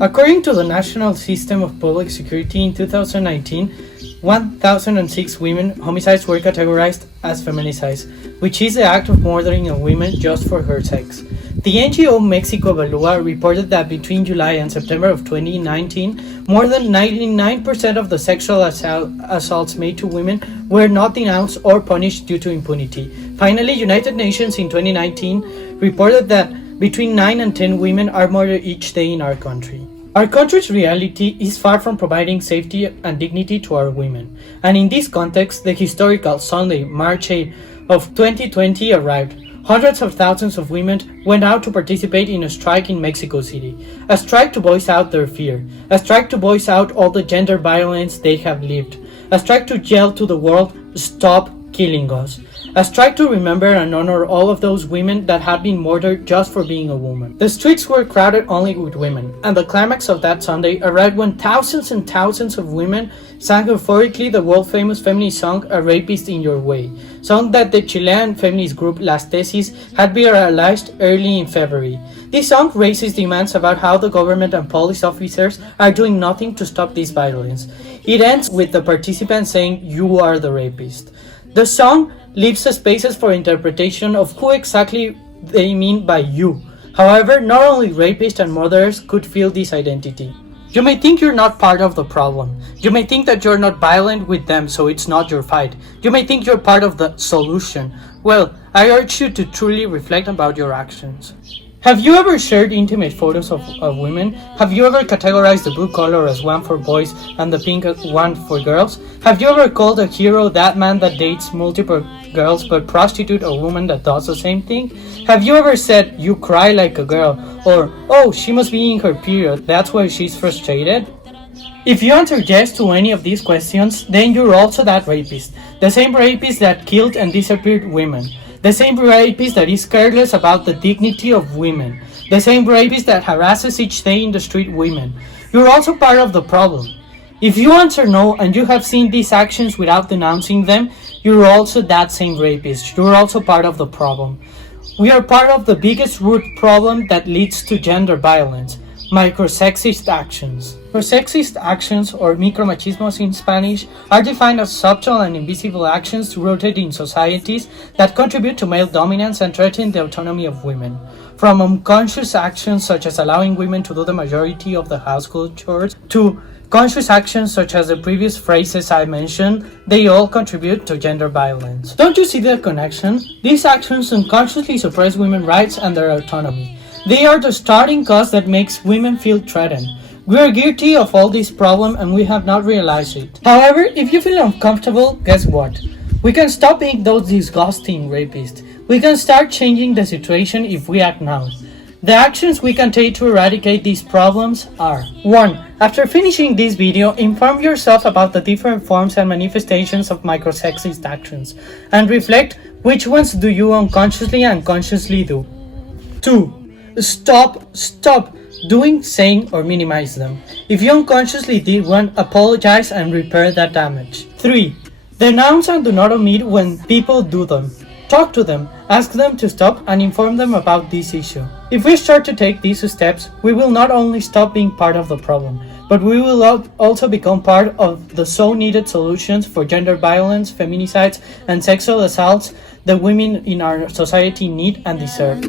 According to the National System of Public Security in 2019, 1,006 women homicides were categorized as feminicides, which is the act of murdering a woman just for her sex. The NGO Mexico Evalúa reported that between July and September of 2019, more than 99% of the sexual assaults made to women were not denounced or punished due to impunity. Finally, United Nations in 2019 reported that between 9 and 10 women are murdered each day in our country. Our country's reality is far from providing safety and dignity to our women. And in this context, the historical Sunday, March 8 of 2020 arrived. Hundreds of thousands of women went out to participate in a strike in Mexico City. A strike to voice out their fear. A strike to voice out all the gender violence they have lived. A strike to yell to the world, stop killing us. A strike to remember and honor all of those women that had been murdered just for being a woman. The streets were crowded only with women, and the climax of that Sunday arrived when thousands and thousands of women sang euphorically the world-famous feminist song A Rapist in Your Way, song that the Chilean feminist group Las Tesis had viralized early in February. This song raises demands about how the government and police officers are doing nothing to stop this violence. It ends with the participants saying, "You are the rapist." The song leaves spaces for interpretation of who exactly they mean by you. However, not only rapists and murderers could feel this identity. You may think you're not part of the problem. You may think that you're not violent with them, so it's not your fight. You may think you're part of the solution. Well, I urge you to truly reflect about your actions. Have you ever shared intimate photos of women? Have you ever categorized the blue color as one for boys and the pink one for girls? Have you ever called a hero that man that dates multiple girls but prostitute a woman that does the same thing? Have you ever said, "You cry like a girl," or "Oh, she must be in her period, that's why she's frustrated"? If you answer yes to any of these questions, then you're also that rapist. The same rapist that killed and disappeared women. The same rapist that is careless about the dignity of women. The same rapist that harasses each day in the street women. You're also part of the problem. If you answer no and you have seen these actions without denouncing them, you're also that same rapist. You're also part of the problem. We are part of the biggest root problem that leads to gender violence. Microsexist actions. Microsexist actions, or micromachismos in Spanish, are defined as subtle and invisible actions rooted in societies that contribute to male dominance and threaten the autonomy of women. From unconscious actions such as allowing women to do the majority of the household chores, to conscious actions such as the previous phrases I mentioned, they all contribute to gender violence. Don't you see the connection? These actions unconsciously suppress women's rights and their autonomy. They are the starting cause that makes women feel threatened. We are guilty of all this problem and we have not realized it. However, if you feel uncomfortable, guess what? We can stop being those disgusting rapists. We can start changing the situation if we act now. The actions we can take to eradicate these problems are: 1. After finishing this video, inform yourself about the different forms and manifestations of microsexist actions and reflect which ones do you unconsciously and consciously do. 2. Stop doing, saying, or minimize them. If you unconsciously did one, apologize and repair that damage. 3. Denounce and do not omit when people do them. Talk to them, ask them to stop, and inform them about this issue. If we start to take these steps, we will not only stop being part of the problem, but we will also become part of the so needed solutions for gender violence, feminicides, and sexual assaults that women in our society need and deserve.